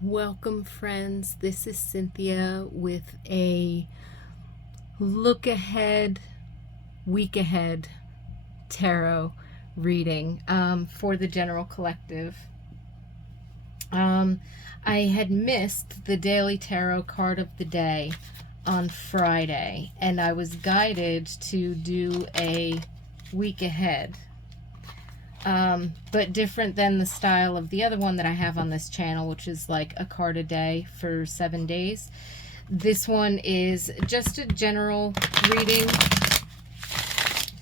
Welcome, friends. This is Cynthia with a look ahead, week ahead tarot reading for the general collective. I had missed the daily tarot card of the day on Friday, and I was guided to do a week ahead. But different than the style of the other one that I have on this channel, which is like a card a day for 7 days. This one is just a general reading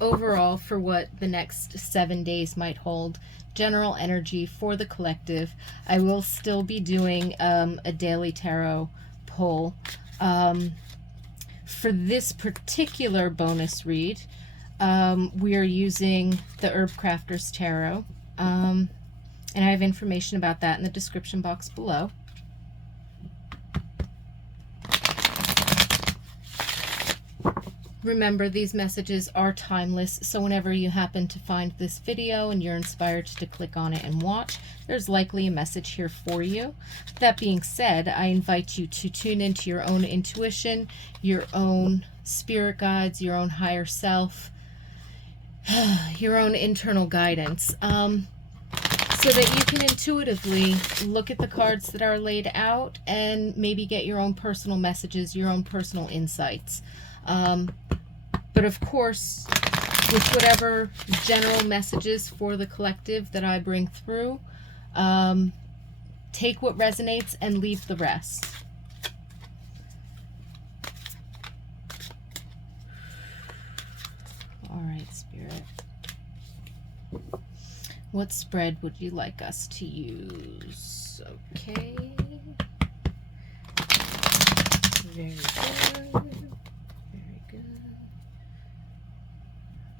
overall for what the next 7 days might hold. General energy for the collective. I will still be doing a daily tarot pull. For this particular bonus read, we are using the Herbcrafter's Tarot, and I have information about that in the description box below. Remember, these messages are timeless, so whenever you happen to find this video and you're inspired to click on it and watch, there's likely a message here for you. That being said, I invite you to tune into your own intuition, your own spirit guides, your own higher self, your own internal guidance, so that you can intuitively look at the cards that are laid out and maybe get your own personal messages, your own personal insights. But of course, with whatever general messages for the collective that I bring through, take what resonates and leave the rest. All right, Spirit. What spread would you like us to use? Okay. Very good. Very good.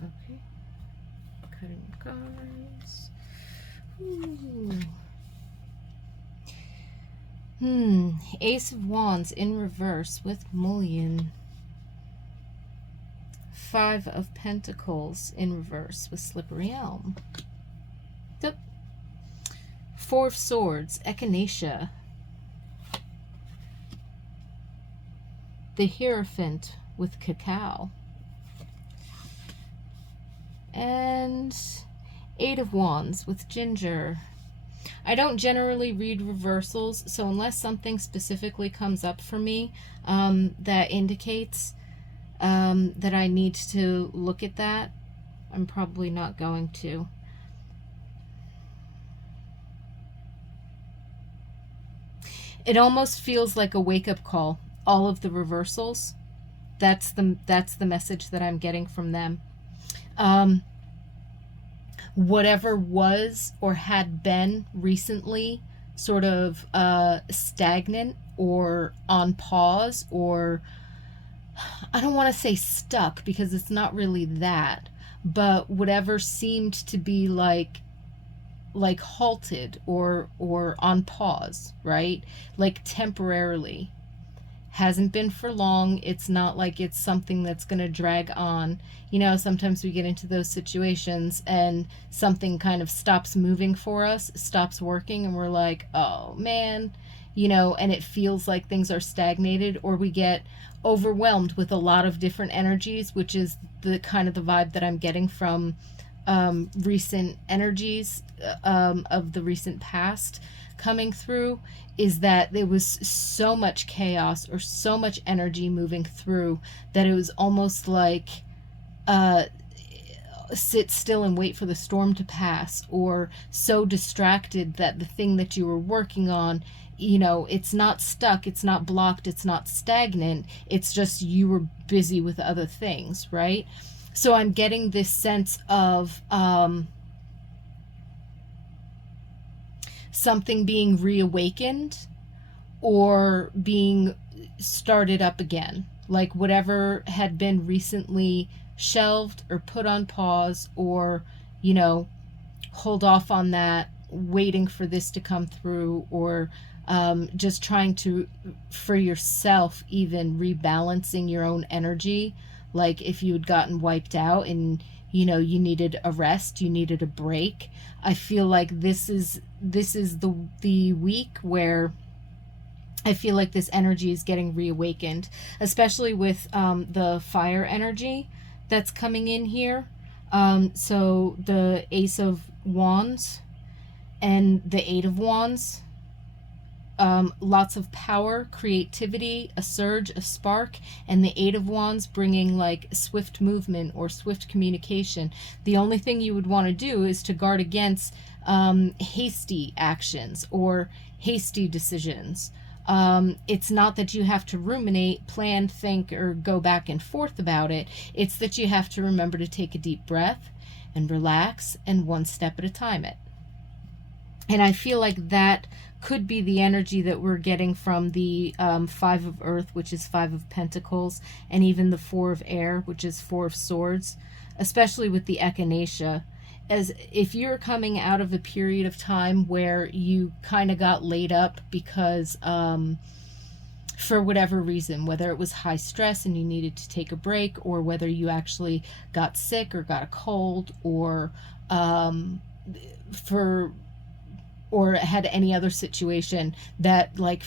Okay. Cutting cards. Ooh. Ace of Wands in reverse with mullion. Five of Pentacles in reverse with slippery elm. Yep. Four of Swords, Echinacea. The Hierophant with cacao. And Eight of Wands with ginger. I don't generally read reversals, so unless something specifically comes up for me that indicates that I need to look at that, I'm probably not going to. It almost feels like a wake-up call. All of the reversals, that's the message that I'm getting from them. Whatever was or had been recently sort of stagnant or on pause, or I don't want to say stuck because it's not really that, but whatever seemed to be like halted or on pause, right? Like temporarily. Hasn't been for long. It's not like it's something that's going to drag on. You know, sometimes we get into those situations and something kind of stops moving for us, stops working, and we're like, oh man, you know, and it feels like things are stagnated, or we get overwhelmed with a lot of different energies, which is the kind of the vibe that I'm getting from recent energies of the recent past coming through, is that there was so much chaos or so much energy moving through that it was almost like sit still and wait for the storm to pass, or so distracted that the thing that you were working on, you know, it's not stuck, it's not blocked, it's not stagnant, it's just you were busy with other things, right? So I'm getting this sense of something being reawakened or being started up again. Like whatever had been recently shelved or put on pause, or, you know, hold off on that, waiting for this to come through, or just trying to, for yourself, even rebalancing your own energy. Like if you had gotten wiped out and, you know, you needed a rest, you needed a break. I feel like this is the week where I feel like this energy is getting reawakened, especially with the fire energy that's coming in here. So the Ace of Wands and the Eight of Wands, lots of power, creativity, a surge, a spark, and the Eight of Wands bringing like swift movement or swift communication. The only thing you would want to do is to guard against hasty actions or hasty decisions. It's not that you have to ruminate, plan, think, or go back and forth about it. It's that you have to remember to take a deep breath and relax, and one step at a time it. And I feel like that could be the energy that we're getting from the Five of Earth, which is Five of Pentacles, and even the Four of Air, which is Four of Swords, especially with the echinacea. As if you're coming out of a period of time where you kind of got laid up because for whatever reason, whether it was high stress and you needed to take a break, or whether you actually got sick or got a cold, or for or had any other situation that like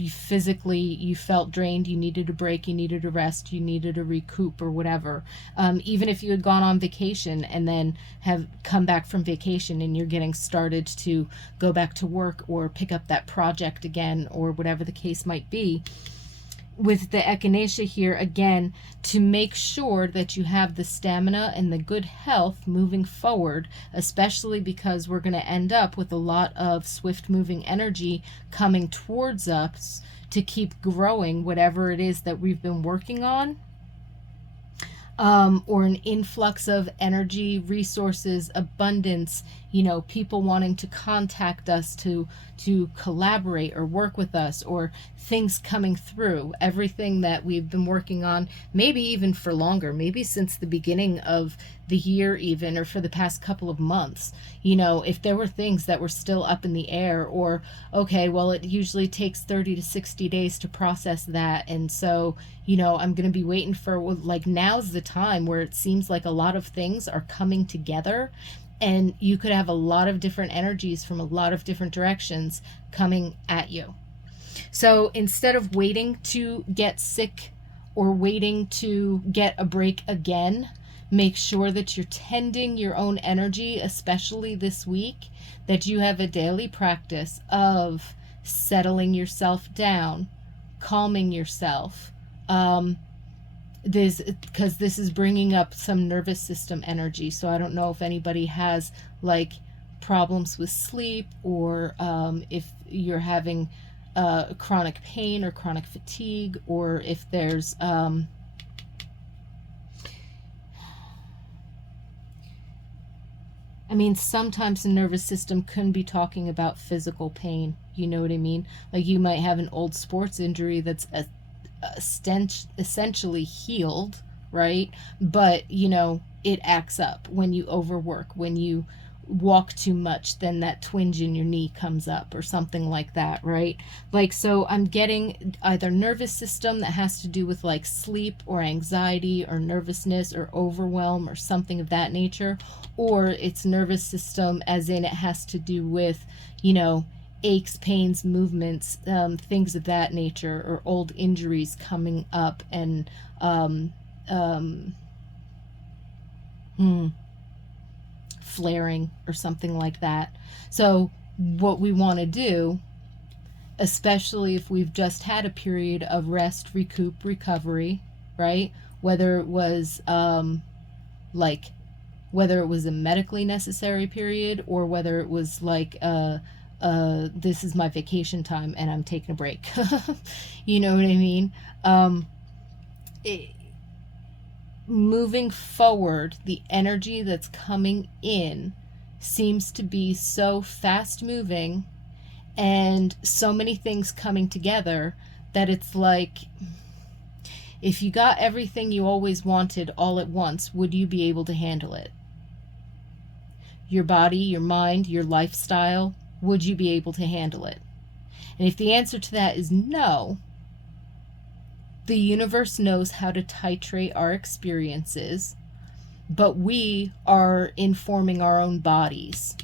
physically you felt drained, you needed a break, you needed a rest, you needed a recoup or whatever. Even if you had gone on vacation and then have come back from vacation and you're getting started to go back to work or pick up that project again, or whatever the case might be, with the echinacea here, again, to make sure that you have the stamina and the good health moving forward, especially because we're going to end up with a lot of swift moving energy coming towards us to keep growing whatever it is that we've been working on. Or an influx of energy, resources, abundance, people wanting to contact us to collaborate or work with us, or things coming through, everything that we've been working on, maybe even for longer, maybe since the beginning of the year even, or for the past couple of months. If there were things that were still up in the air, or okay, well, it usually takes 30 to 60 days to process that, and so I'm going to be waiting for, like, now's the time where it seems like a lot of things are coming together, and you could have a lot of different energies from a lot of different directions coming at you. So instead of waiting to get sick or waiting to get a break again, make sure that you're tending your own energy, especially this week, that you have a daily practice of settling yourself down, calming yourself. Because this is bringing up some nervous system energy. So I don't know if anybody has like problems with sleep, or if you're having chronic pain or chronic fatigue, or if there's sometimes the nervous system can be talking about physical pain. You know what I mean? Like, you might have an old sports injury that's essentially healed, right? But it acts up when you overwork, when you walk too much, then that twinge in your knee comes up or something like that, right? Like, so I'm getting either nervous system that has to do with like sleep or anxiety or nervousness or overwhelm or something of that nature, or it's nervous system as in it has to do with aches, pains, movements, things of that nature, or old injuries coming up and flaring or something like that. So what we want to do, especially if we've just had a period of rest, recoup, recovery, right? Whether it was whether it was a medically necessary period, or whether it was like this is my vacation time and I'm taking a break. You know what I mean? Moving forward, the energy that's coming in seems to be so fast moving and so many things coming together that it's like, if you got everything you always wanted all at once, would you be able to handle it? Your body, your mind, your lifestyle, would you be able to handle it? And if the answer to that is no, the universe knows how to titrate our experiences, but we are informing our own bodies.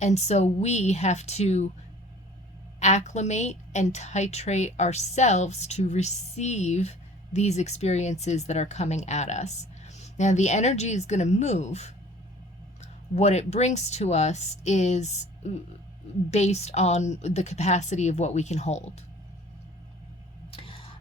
And so we have to acclimate and titrate ourselves to receive these experiences that are coming at us. Now, the energy is going to move. What it brings to us is based on the capacity of what we can hold.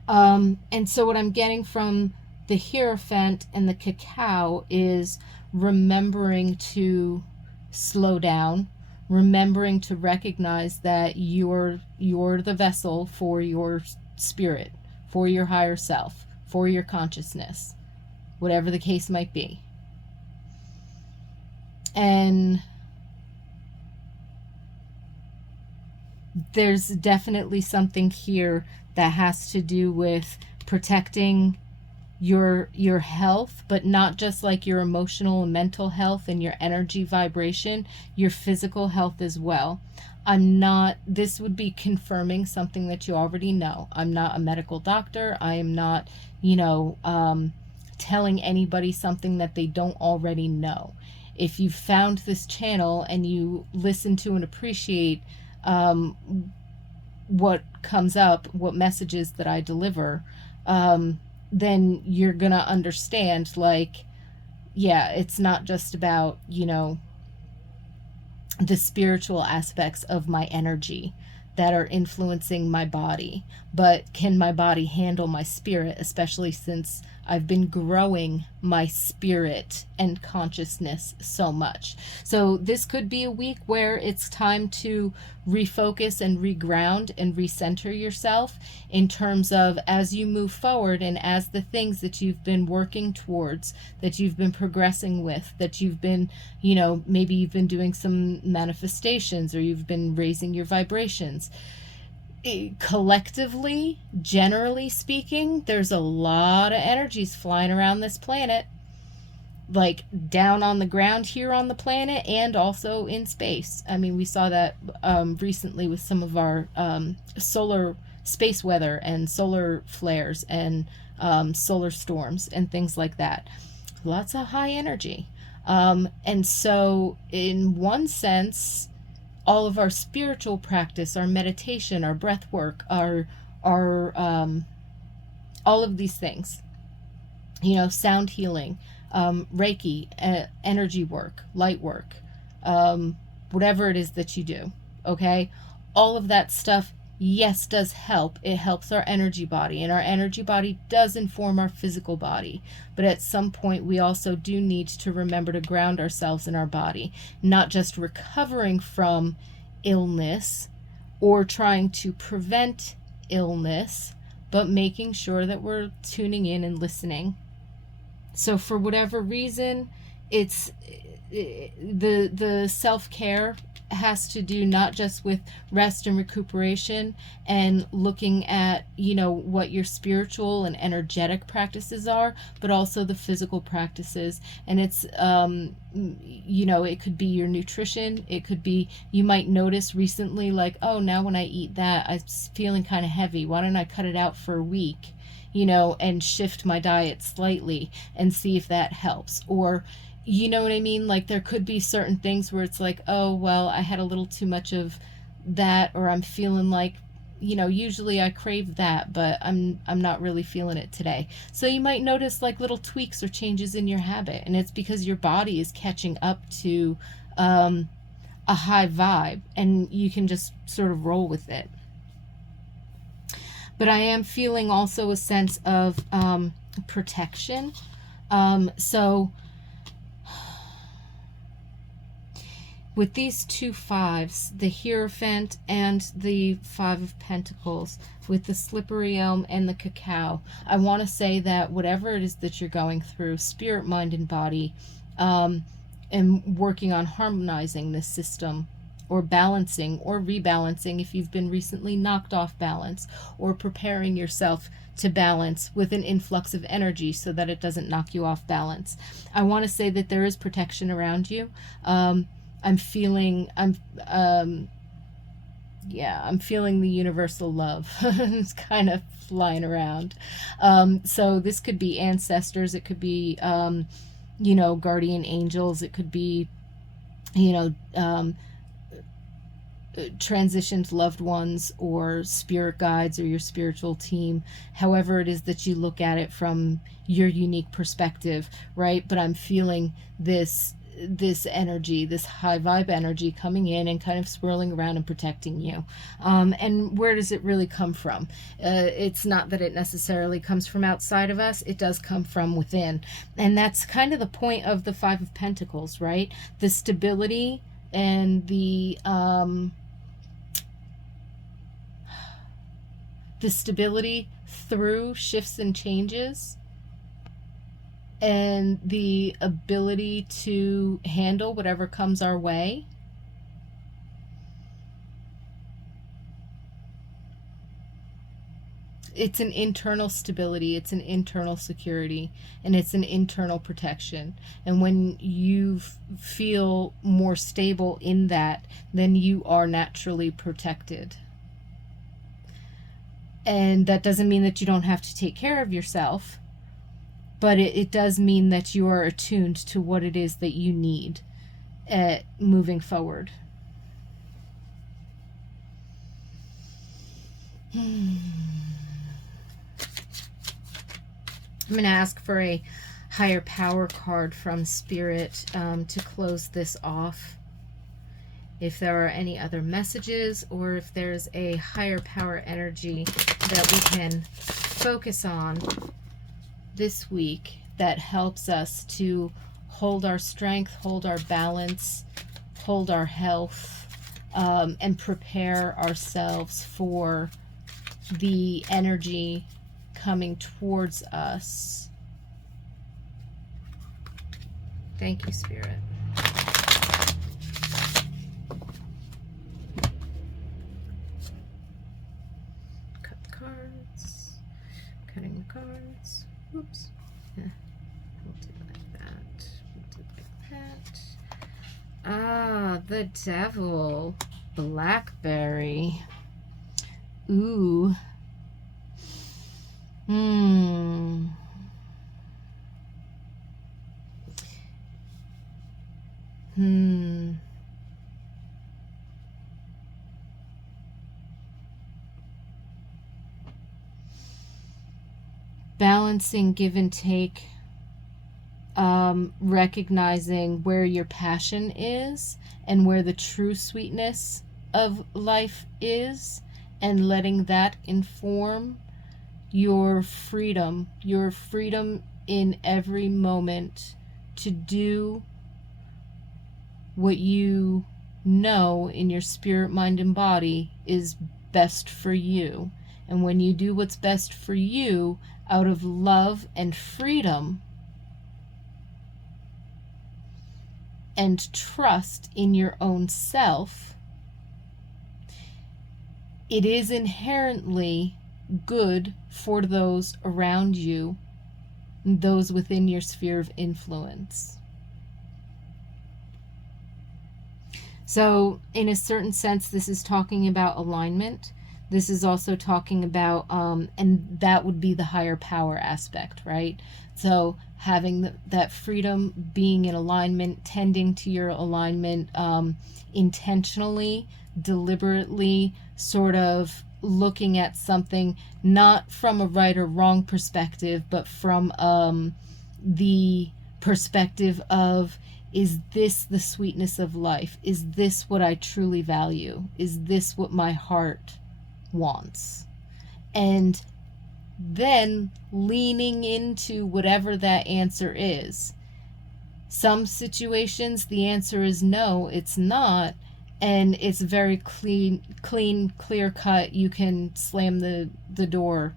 And so what I'm getting from the Hierophant and the cacao is remembering to slow down, remembering to recognize that you're the vessel for your spirit, for your higher self, for your consciousness, whatever the case might be. And there's definitely something here that has to do with protecting your health, but not just like your emotional and mental health and your energy vibration, your physical health as well. This would be confirming something that you already know. I'm not a medical doctor. I am not, telling anybody something that they don't already know. If you've found this channel and you listen to and appreciate what comes up, what messages that I deliver, then you're gonna understand, like, yeah, it's not just about, the spiritual aspects of my energy that are influencing my body, but can my body handle my spirit, especially since I've been growing my spirit and consciousness so much. So this could be a week where it's time to refocus and reground and recenter yourself in terms of, as you move forward and as the things that you've been working towards, that you've been progressing with, that you've been, maybe you've been doing some manifestations or you've been raising your vibrations. Collectively, generally speaking, there's a lot of energies flying around this planet, like down on the ground here on the planet and also in space. I mean, we saw that recently with some of our solar space weather and solar flares and solar storms and things like that. Lots of high energy. And so in one sense, all of our spiritual practice, our meditation, our breath work, our all of these things, sound healing, Reiki, energy work, light work, whatever it is that you do, okay? All of that stuff, yes, does help. It helps our energy body, and our energy body does inform our physical body. But at some point, we also do need to remember to ground ourselves in our body, not just recovering from illness or trying to prevent illness, but making sure that we're tuning in and listening. So for whatever reason, it's the self-care has to do not just with rest and recuperation and looking at, what your spiritual and energetic practices are, but also the physical practices. And it's, it could be your nutrition. It could be, you might notice recently, like, oh, now when I eat that, I'm feeling kind of heavy. Why don't I cut it out for a week, and shift my diet slightly and see if that helps? Or, you know what I mean? Like, there could be certain things where it's like, oh, well, I had a little too much of that, or I'm feeling like, usually I crave that, but I'm not really feeling it today. So you might notice like little tweaks or changes in your habit, and it's because your body is catching up to a high vibe, and you can just sort of roll with it. But I am feeling also a sense of protection. So with these two fives, the Hierophant and the Five of Pentacles, with the Slippery Elm and the Cacao, I want to say that whatever it is that you're going through, spirit, mind, and body, and working on harmonizing this system, or balancing or rebalancing if you've been recently knocked off balance, or preparing yourself to balance with an influx of energy so that it doesn't knock you off balance. I want to say that there is protection around you. I'm feeling the universal love. It's kind of flying around. So this could be ancestors. It could be, guardian angels. It could be, transitioned loved ones or spirit guides or your spiritual team, however it is that you look at it from your unique perspective, right? But I'm feeling this energy, this high vibe energy coming in and kind of swirling around and protecting you. And where does it really come from? It's not that it necessarily comes from outside of us, it does come from within. And that's kind of the point of the Five of Pentacles, right? The stability and the stability through shifts and changes, and the ability to handle whatever comes our way. It's an internal stability, it's an internal security, and it's an internal protection. And when you feel more stable in that, then you are naturally protected. And that doesn't mean that you don't have to take care of yourself, but it does mean that you are attuned to what it is that you need moving forward. I'm going to ask for a higher power card from Spirit to close this off. If there are any other messages, or if there's a higher power energy that we can focus on this week that helps us to hold our strength, hold our balance, hold our health, and prepare ourselves for the energy coming towards us. Thank you, Spirit. Cutting the cards. Oops. Yeah. We'll do it like that. We'll do it like that. Ah, the Devil. Blackberry. Ooh. Balancing give and take, recognizing where your passion is and where the true sweetness of life is, and letting that inform your freedom in every moment to do what you know in your spirit, mind, and body is best for you. And when you do what's best for you out of love and freedom and trust in your own self, it is inherently good for those around you, those within your sphere of influence. So in a certain sense, this is talking about alignment. This is also talking about, and that would be the higher power aspect, right? So having that freedom, being in alignment, tending to your alignment, intentionally, deliberately, sort of looking at something not from a right or wrong perspective, but from the perspective of, is this the sweetness of life? Is this what I truly value? Is this what my heart wants? And then leaning into whatever that answer is. Some situations the answer is no, it's not, and it's very clean, clear cut. You can slam the door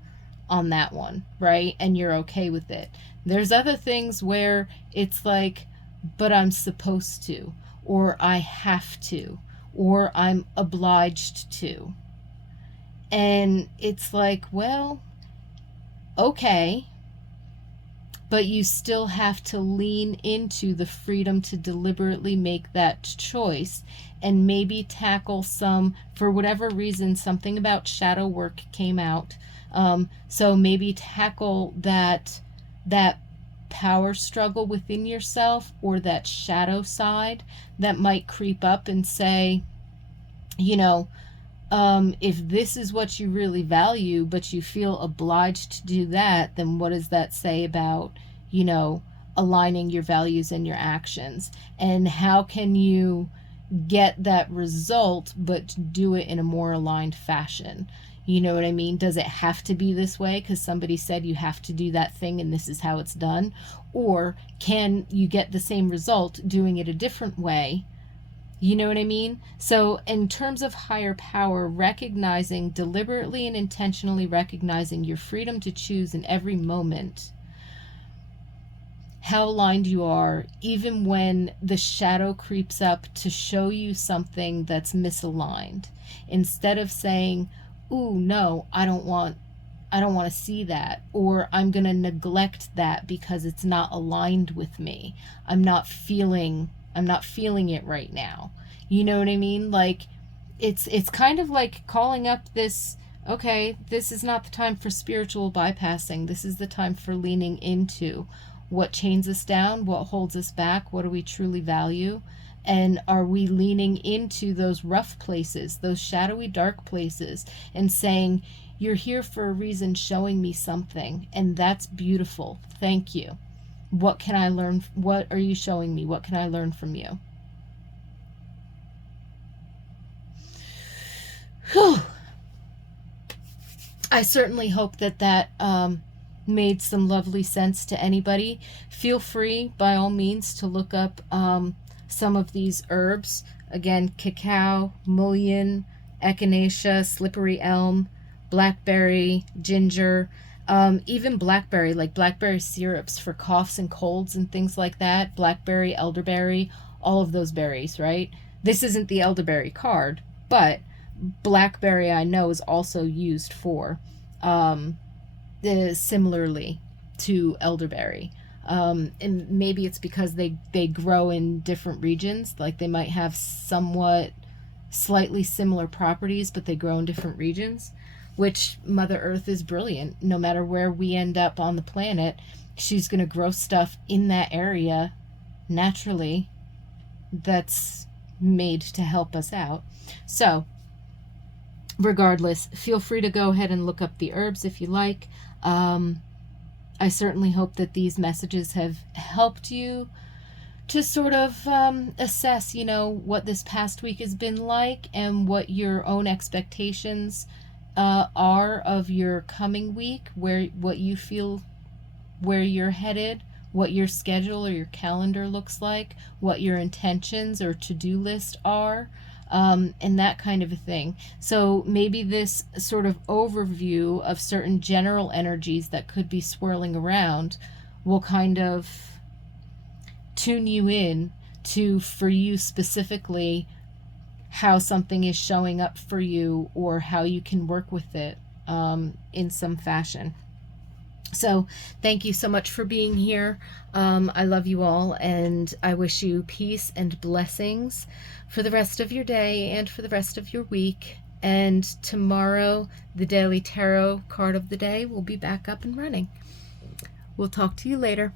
on that one, right? And you're okay with it. There's other things where it's like, but I'm supposed to, or I have to, or I'm obliged to. And it's like, well, okay, but you still have to lean into the freedom to deliberately make that choice, and maybe tackle some, for whatever reason, something about shadow work came out. So maybe tackle that power struggle within yourself, or that shadow side that might creep up and say, You know, if this is what you really value, but you feel obliged to do that, then what does that say about, you know, aligning your values and your actions? And how can you get that result, but do it in a more aligned fashion? You know what I mean? Does it have to be this way because somebody said you have to do that thing and this is how it's done? Or can you get the same result doing it a different way? You know what I mean? So, in terms of higher power, recognizing, deliberately and intentionally recognizing your freedom to choose in every moment how aligned you are, even when the shadow creeps up to show you something that's misaligned. Instead of saying, "Ooh, no, I don't want to see that," or "I'm going to neglect that because it's not aligned with me. I'm not feeling it right now." You know what I mean? Like it's kind of like calling up this, okay, this is not the time for spiritual bypassing. This is the time for leaning into what chains us down, what holds us back, what do we truly value, and are we leaning into those rough places, those shadowy dark places, and saying, "You're here for a reason, showing me something, and that's beautiful. Thank you. What can I learn? What are you showing me? What can I learn from you?" Whew. I certainly hope that made some lovely sense to anybody. Feel free, by all means, to look up some of these herbs. Again, cacao, mullein, echinacea, slippery elm, blackberry, ginger, even blackberry, like blackberry syrups for coughs and colds and things like that. Blackberry, elderberry, all of those berries, right? This isn't the elderberry card, but blackberry I know is also used for similarly to elderberry. And maybe it's because they grow in different regions, like they might have somewhat slightly similar properties, but they grow in different regions, which Mother Earth is brilliant. No matter where we end up on the planet, she's going to grow stuff in that area naturally that's made to help us out. So, regardless, feel free to go ahead and look up the herbs if you like. I certainly hope that these messages have helped you to sort of assess, you know, what this past week has been like and what your own expectations are of your coming week, where what you feel where you're headed, what your schedule or your calendar looks like, what your intentions or to-do list are, and that kind of a thing. So maybe this sort of overview of certain general energies that could be swirling around will kind of tune you in to, for you specifically, how something is showing up for you or how you can work with it in some fashion. So, thank you so much for being here. I love you all, and I wish you peace and blessings for the rest of your day and for the rest of your week. And tomorrow, the Daily Tarot card of the day will be back up and running. We'll talk to you later.